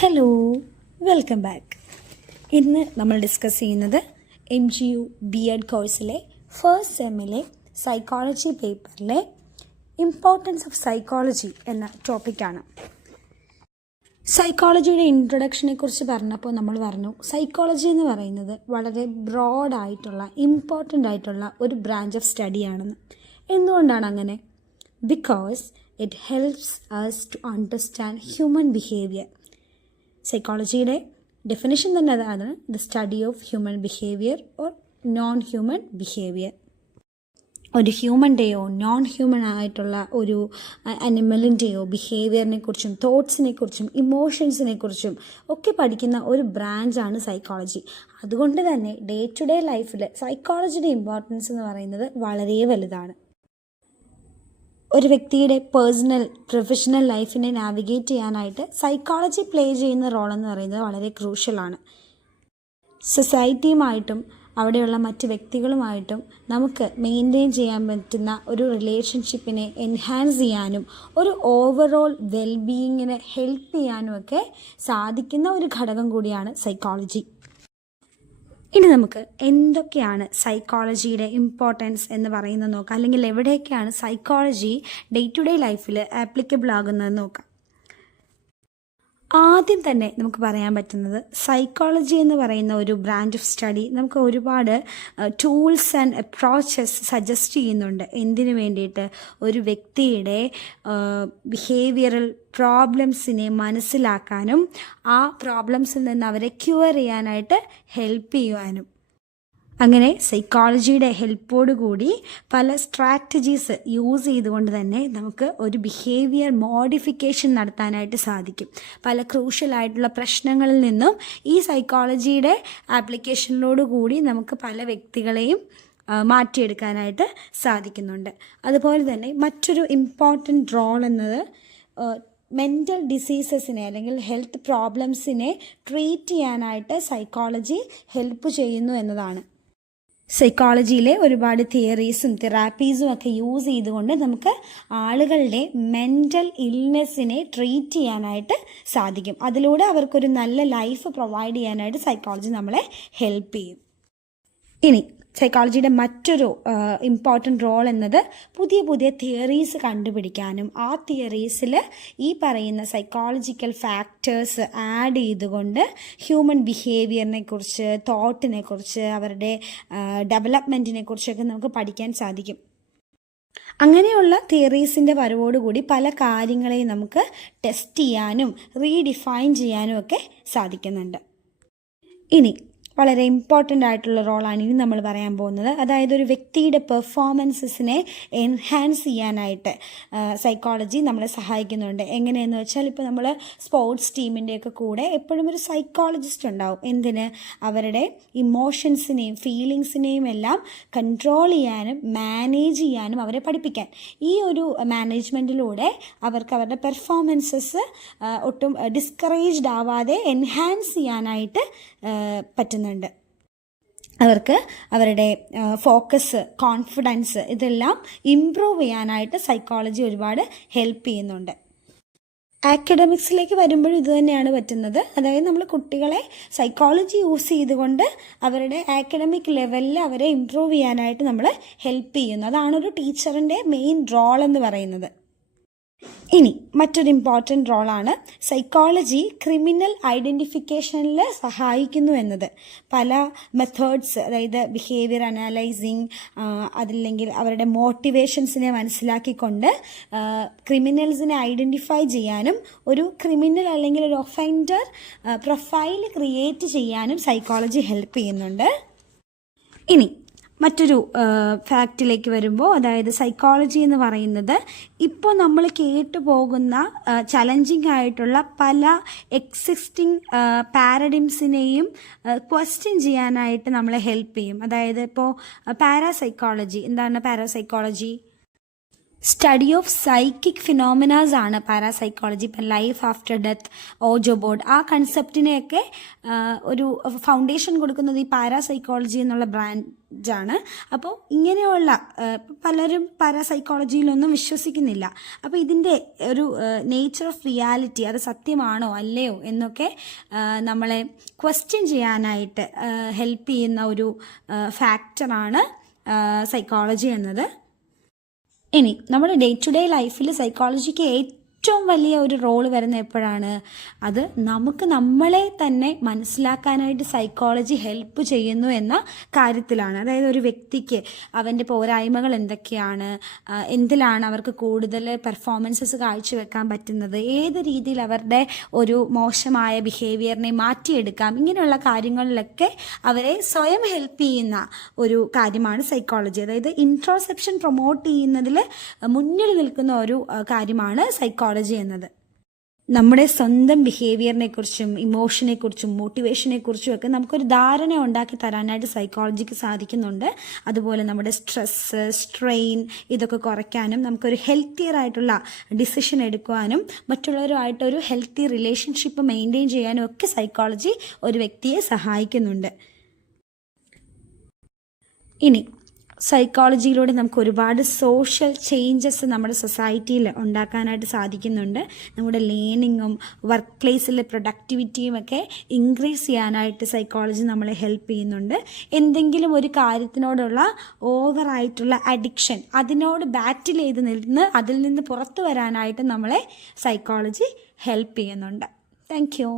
Hello, welcome back. ഇന്ന് നമ്മൾ discuss ചെയ്യുന്നത് MGU B.Ed കോഴ്സിലെ ഫസ്റ്റ് സെമ്മിലെ സൈക്കോളജി പേപ്പറിലെ ഇമ്പോർട്ടൻസ് ഓഫ് സൈക്കോളജി എന്ന ടോപ്പിക്കാണ്. സൈക്കോളജിയുടെ ഇൻട്രൊഡക്ഷനെ കുറിച്ച് പറഞ്ഞപ്പോൾ നമ്മൾ പറഞ്ഞു സൈക്കോളജി എന്ന് പറയുന്നത് വളരെ ബ്രോഡായിട്ടുള്ള ഇമ്പോർട്ടൻ്റ് ആയിട്ടുള്ള ഒരു ബ്രാഞ്ച് ഓഫ് സ്റ്റഡിയാണെന്ന്. എന്തുകൊണ്ടാണ് അങ്ങനെ? Because it helps us to understand human behaviour. സൈക്കോളജിയുടെ ഡെഫിനിഷൻ തന്നെ അതാണ്, the study of human behaviour or non human behaviour. ഒരു ഹ്യൂമൻ്റെയോ നോൺ ഹ്യൂമൻ ആയിട്ടുള്ള ഒരു അനിമലിൻ്റെയോ ബിഹേവിയറിനെ കുറിച്ചും തോട്ട്സിനെ കുറിച്ചും ഇമോഷൻസിനെ കുറിച്ചും ഒക്കെ പഠിക്കുന്ന ഒരു ബ്രാഞ്ചാണ് സൈക്കോളജി. അതുകൊണ്ട് തന്നെ ഡേ ടു ഡേ ലൈഫിൽ സൈക്കോളജിയുടെ ഇമ്പോർട്ടൻസ് എന്ന് പറയുന്നത് വളരെ വലുതാണ്. ഒരു വ്യക്തിയുടെ പേഴ്സണൽ പ്രൊഫഷണൽ ലൈഫിനെ നാവിഗേറ്റ് ചെയ്യാനായിട്ട് സൈക്കോളജി പ്ലേ ചെയ്യുന്ന റോൾ എന്ന് പറയുന്നത് വളരെ ക്രൂഷ്യലാണ്. സൊസൈറ്റിയുമായിട്ടും അവിടെയുള്ള മറ്റ് വ്യക്തികളുമായിട്ടും നമുക്ക് മെയിൻറ്റെയിൻ ചെയ്യാൻ പറ്റുന്ന ഒരു റിലേഷൻഷിപ്പിനെ എൻഹാൻസ് ചെയ്യാനും ഒരു ഓവറോൾ വെൽബീയിങ്ങിനെ ഹെൽപ്പ് ചെയ്യാനുമൊക്കെ സാധിക്കുന്ന ഒരു ഘടകം കൂടിയാണ് സൈക്കോളജി. ഇനി നമുക്ക് എന്തൊക്കെയാണ് സൈക്കോളജിയുടെ ഇമ്പോർട്ടൻസ് എന്ന് പറയുന്നത് നോക്കാം, അല്ലെങ്കിൽ എവിടെയൊക്കെയാണ് സൈക്കോളജി ഡേ ടു ഡേ ലൈഫിൽ ആപ്ലിക്കബിൾ ആകുന്നതെന്ന് നോക്കാം. ആദ്യം തന്നെ നമുക്ക് പറയാൻ പറ്റുന്നത് സൈക്കോളജി എന്ന് പറയുന്ന ഒരു ബ്രാഞ്ച് ഓഫ് സ്റ്റഡി നമുക്ക് ഒരുപാട് ടൂൾസ് ആൻഡ് അപ്രോച്ചസ് സജസ്റ്റ് ചെയ്യുന്നുണ്ട്. എന്തിനു വേണ്ടിയിട്ട്? ഒരു വ്യക്തിയുടെ ബിഹേവിയറൽ പ്രോബ്ലംസിനെ മനസ്സിലാക്കാനും ആ പ്രോബ്ലംസിൽ നിന്ന് അവരെ ക്യൂർ ചെയ്യാനായിട്ട് ഹെൽപ്പ് ചെയ്യുവാനും. അങ്ങനെ സൈക്കോളജിയുടെ ഹെൽപ്പോടു കൂടി പല സ്ട്രാറ്റജീസ് യൂസ് ചെയ്തുകൊണ്ട് തന്നെ നമുക്ക് ഒരു ബിഹേവിയർ മോഡിഫിക്കേഷൻ നടത്താനായിട്ട് സാധിക്കും. പല ക്രൂഷ്യലായിട്ടുള്ള പ്രശ്നങ്ങളിൽ നിന്നും ഈ സൈക്കോളജിയുടെ ആപ്ലിക്കേഷനിലോട് കൂടി നമുക്ക് പല വ്യക്തികളെയും മാറ്റിയെടുക്കാനായിട്ട് സാധിക്കുന്നുണ്ട്. അതുപോലെ തന്നെ മറ്റൊരു ഇമ്പോർട്ടൻ്റ് റോൾ എന്നത് മെൻ്റൽ ഡിസീസസിനെ അല്ലെങ്കിൽ ഹെൽത്ത് പ്രോബ്ലംസിനെ ട്രീറ്റ് ചെയ്യാനായിട്ട് സൈക്കോളജി ഹെൽപ്പ് ചെയ്യുന്നു എന്നതാണ്. സൈക്കോളജിയിലെ ഒരുപാട് തിയറീസും തെറാപ്പീസും ഒക്കെ യൂസ് ചെയ്തുകൊണ്ട് നമുക്ക് ആളുകളുടെ മെൻ്റൽ ഇൽനെസ്സിനെ ട്രീറ്റ് ചെയ്യാനായിട്ട് സാധിക്കും. അതിലൂടെ അവർക്കൊരു നല്ല ലൈഫ് പ്രൊവൈഡ് ചെയ്യാനായിട്ട് സൈക്കോളജി നമ്മളെ ഹെൽപ്പ് ചെയ്യും. ഇനി സൈക്കോളജിയുടെ മറ്റൊരു ഇമ്പോർട്ടൻ്റ് റോൾ എന്നത് പുതിയ പുതിയ തിയറീസ് കണ്ടുപിടിക്കാനും ആ തിയറീസിൽ ഈ പറയുന്ന സൈക്കോളജിക്കൽ ഫാക്ടേഴ്സ് ആഡ് ചെയ്തുകൊണ്ട് ഹ്യൂമൻ ബിഹേവിയറിനെ കുറിച്ച്, തോട്ടിനെ കുറിച്ച്, അവരുടെ ഡെവലപ്മെൻറ്റിനെ കുറിച്ചൊക്കെ നമുക്ക് പഠിക്കാൻ സാധിക്കും. അങ്ങനെയുള്ള തിയറീസിൻ്റെ വരവോടുകൂടി പല കാര്യങ്ങളെയും നമുക്ക് ടെസ്റ്റ് ചെയ്യാനും റീഡിഫൈൻ ചെയ്യാനും ഒക്കെ സാധിക്കുന്നുണ്ട്. ഇനി വളരെ ഇമ്പോർട്ടൻ്റ് ആയിട്ടുള്ള റോളാണ് ഇനി നമ്മൾ പറയാൻ പോകുന്നത്. അതായത് ഒരു വ്യക്തിയുടെ പെർഫോമൻസസിനെ എൻഹാൻസ് ചെയ്യാനായിട്ട് സൈക്കോളജി നമ്മളെ സഹായിക്കുന്നുണ്ട്. എങ്ങനെയെന്ന് വെച്ചാൽ ഇപ്പോൾ നമ്മൾ സ്പോർട്സ് ടീമിൻ്റെയൊക്കെ കൂടെ എപ്പോഴും ഒരു സൈക്കോളജിസ്റ്റ് ഉണ്ടാവും. എന്തിന്? അവരുടെ ഇമോഷൻസിനെയും ഫീലിങ്സിനെയും എല്ലാം കൺട്രോൾ ചെയ്യാനും മാനേജ് ചെയ്യാനും അവരെ പഠിപ്പിക്കാൻ. ഈ ഒരു മാനേജ്മെൻറ്റിലൂടെ അവർക്ക് അവരുടെ പെർഫോമൻസസ് ഒട്ടും ഡിസ്കറേജ്ഡ് ആവാതെ എൻഹാൻസ് ചെയ്യാനായിട്ട് പറ്റുന്നുണ്ട്. അവർക്ക് അവരുടെ ഫോക്കസ്, കോൺഫിഡൻസ് ഇതെല്ലാം ഇംപ്രൂവ് ചെയ്യാനായിട്ട് സൈക്കോളജി ഒരുപാട് ഹെൽപ്പ് ചെയ്യുന്നുണ്ട്. ആക്കഡമിക്സിലേക്ക് വരുമ്പോഴും ഇത് തന്നെയാണ് പറ്റുന്നത്. അതായത് നമ്മൾ കുട്ടികളെ സൈക്കോളജി യൂസ് ചെയ്തുകൊണ്ട് അവരുടെ ആക്കഡമിക് ലെവലിൽ അവരെ ഇംപ്രൂവ് ചെയ്യാനായിട്ട് നമ്മൾ ഹെൽപ്പ് ചെയ്യുന്നു. അതാണൊരു ടീച്ചറിൻ്റെ മെയിൻ റോൾ എന്ന് പറയുന്നത്. ഇനി മറ്റൊരു ഇമ്പോർട്ടൻ്റ് റോളാണ് സൈക്കോളജി ക്രിമിനൽ ഐഡൻറ്റിഫിക്കേഷനിൽ സഹായിക്കുന്നു എന്നത്. പല മെത്തേഡ്സ്, അതായത് ബിഹേവിയർ അനലൈസിങ്, അതില്ലെങ്കിൽ അവരുടെ മോട്ടിവേഷൻസിനെ മനസ്സിലാക്കിക്കൊണ്ട് ക്രിമിനൽസിനെ ഐഡൻറ്റിഫൈ ചെയ്യാനും ഒരു ക്രിമിനൽ അല്ലെങ്കിൽ ഒരു ഒഫൻഡർ പ്രൊഫൈൽ ക്രിയേറ്റ് ചെയ്യാനും സൈക്കോളജി ഹെൽപ്പ് ചെയ്യുന്നുണ്ട്. ഇനി മറ്റൊരു ഫാക്റ്റിലേക്ക് വരുമ്പോൾ, അതായത് സൈക്കോളജി എന്ന് പറയുന്നത് ഇപ്പോൾ നമ്മൾ കേട്ടു പോകുന്ന ചലഞ്ചിങ് ആയിട്ടുള്ള പല എക്സിസ്റ്റിംഗ് പാരഡിംസിനെയും ക്വസ്റ്റ്യൻ ചെയ്യാനായിട്ട് നമ്മളെ ഹെൽപ്പ് ചെയ്യും. അതായത് ഇപ്പോൾ പാരാസൈക്കോളജി എന്താണ്? പാരാസൈക്കോളജി സ്റ്റഡി ഓഫ് സൈക്കിക് ഫിനോമിനാസ് ആണ് പാരാസൈക്കോളജി. ഇപ്പം ലൈഫ് ആഫ്റ്റർ ഡെത്ത്, ഓജോ ബോർഡ്, ആ കൺസെപ്റ്റിനെയൊക്കെ ഒരു ഫൗണ്ടേഷൻ കൊടുക്കുന്നത് ഈ പാരാസൈക്കോളജി എന്നുള്ള ബ്രാഞ്ചാണ്. അപ്പോൾ ഇങ്ങനെയുള്ള പലരും പാരാസൈക്കോളജിയിലൊന്നും വിശ്വസിക്കുന്നില്ല. അപ്പോൾ ഇതിൻ്റെ ഒരു നേച്ചർ ഓഫ് റിയാലിറ്റി, അത് സത്യമാണോ അല്ലയോ എന്നൊക്കെ നമ്മളെ ക്വസ്റ്റ്യൻ ചെയ്യാനായിട്ട് ഹെൽപ്പ് ചെയ്യുന്ന ഒരു ഫാക്ടറാണ് സൈക്കോളജി എന്നത്. ഇനി നമ്മുടെ ഡേ ടു ഡേ ലൈഫിൽ സൈക്കോളജിക്ക് ഏറ്റവും വലിയ ഒരു റോള് വരുന്ന എപ്പോഴാണ്? അത് നമുക്ക് നമ്മളെ തന്നെ മനസ്സിലാക്കാനായിട്ട് സൈക്കോളജി ഹെൽപ്പ് ചെയ്യുന്നു എന്ന കാര്യത്തിലാണ്. അതായത് ഒരു വ്യക്തിക്ക് അവൻ്റെ പോരായ്മകൾ എന്തൊക്കെയാണ്, എന്തിലാണ് അവർക്ക് കൂടുതൽ പെർഫോമൻസസ് കാഴ്ചവെക്കാൻ പറ്റുന്നത്, ഏത് രീതിയിൽ അവരുടെ ഒരു മോശമായ ബിഹേവിയറിനെ മാറ്റിയെടുക്കാം, ഇങ്ങനെയുള്ള കാര്യങ്ങളിലൊക്കെ അവരെ സ്വയം ഹെൽപ്പ് ചെയ്യുന്ന ഒരു കാര്യമാണ് സൈക്കോളജി. അതായത് ഇൻട്രോസെപ്ഷൻ പ്രൊമോട്ട് ചെയ്യുന്നതിൽ മുന്നിൽ നിൽക്കുന്ന ഒരു കാര്യമാണ് സൈക്കോളജി എന്നത്. നമ്മുടെ സ്വന്തം ബിഹേവിയറിനെ കുറിച്ചും ഇമോഷനെ കുറിച്ചും മോട്ടിവേഷനെ കുറിച്ചും ഒക്കെ നമുക്കൊരു ധാരണ ഉണ്ടാക്കി തരാനായിട്ട് സൈക്കോളജിക്ക് സാധിക്കുന്നുണ്ട്. അതുപോലെ നമ്മുടെ സ്ട്രെസ്സ്, സ്ട്രെയിൻ ഇതൊക്കെ കുറയ്ക്കാനും നമുക്കൊരു ഹെൽത്തിയർ ആയിട്ടുള്ള ഡിസിഷൻ എടുക്കുവാനും മറ്റുള്ളവരുമായിട്ടൊരു ഹെൽത്തി റിലേഷൻഷിപ്പ് മെയിൻറ്റെയിൻ ചെയ്യാനും ഒക്കെ സൈക്കോളജി ഒരു വ്യക്തിയെ സഹായിക്കുന്നുണ്ട്. ഇനി സൈക്കോളജിയിലൂടെ നമുക്ക് ഒരുപാട് സോഷ്യൽ ചേഞ്ചസ് നമ്മുടെ സൊസൈറ്റിയിൽ ഉണ്ടാക്കാനായിട്ട് സാധിക്കുന്നുണ്ട്. നമ്മുടെ ലേണിങ്ങും വർക്ക് പ്ലേസിലെ പ്രൊഡക്ടിവിറ്റിയും ഒക്കെ ഇൻക്രീസ് ചെയ്യാനായിട്ട് സൈക്കോളജി നമ്മളെ ഹെൽപ്പ് ചെയ്യുന്നുണ്ട്. എന്തെങ്കിലും ഒരു കാര്യത്തിനോടുള്ള ഓവറായിട്ടുള്ള അഡിക്ഷൻ, അതിനോട് ബാറ്റിൽ ചെയ്ത് നിന്ന് അതിൽ നിന്ന് പുറത്തു വരാനായിട്ട് നമ്മളെ സൈക്കോളജി ഹെൽപ്പ് ചെയ്യുന്നുണ്ട്. Thank you.